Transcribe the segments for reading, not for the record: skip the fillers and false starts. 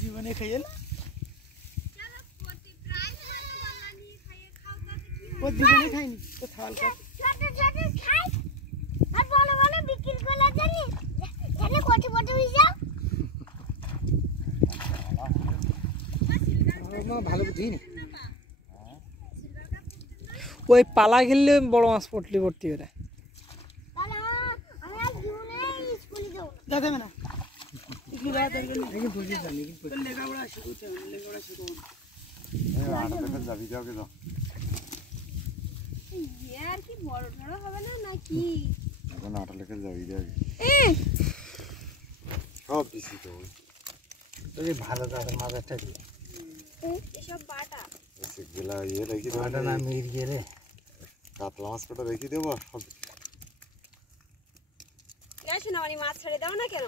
জীবনে খাইয়ে ও জীবনে খাইনি তো থাল ছোট ছোট খাই আর বড় বড় বিক্রি করে জানি জানি কোটি কোটি হয়ে যাও মা ভালো বুঝি না ওই পালা খেললে বড় মাছ পড়তে ওরা পালা আমি আজ জীবনে স্কুলে যাব যা দেবে না কি রাত দেখেন নাকি বুঝি জানি কি লেখাপড়া শিখতে হবে লেখাপড়া শিখো এই আটা থেকে যাবি যাও কে যাও ইয়ার কি বড় ধরা হবে না নাকি এখন আটা লেখা যাবি যাবি সব দিছি তো ওই ভালো জাতের মাছ একটা দিয়ে এসব বাটা গেলা ইয়ে রেখে দেবো বাটা না মির গেলে কাতলা মাছ কটা রেখে দেবো সব গেছো না মানে মাছ ছেড়ে দাও না কেন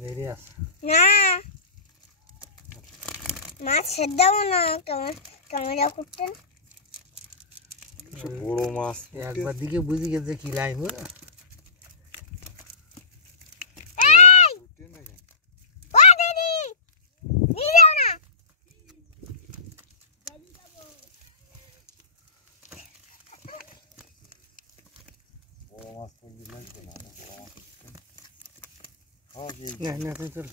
বেরিয়ে আস না মাছ ছেড়ে দাও না ক্যামেরা করতেন বড় মাছ একবার দিকে বুঝি গেছে কি লাইন বড় মাছ তো দিলেন না বড় মাছ না তুই চল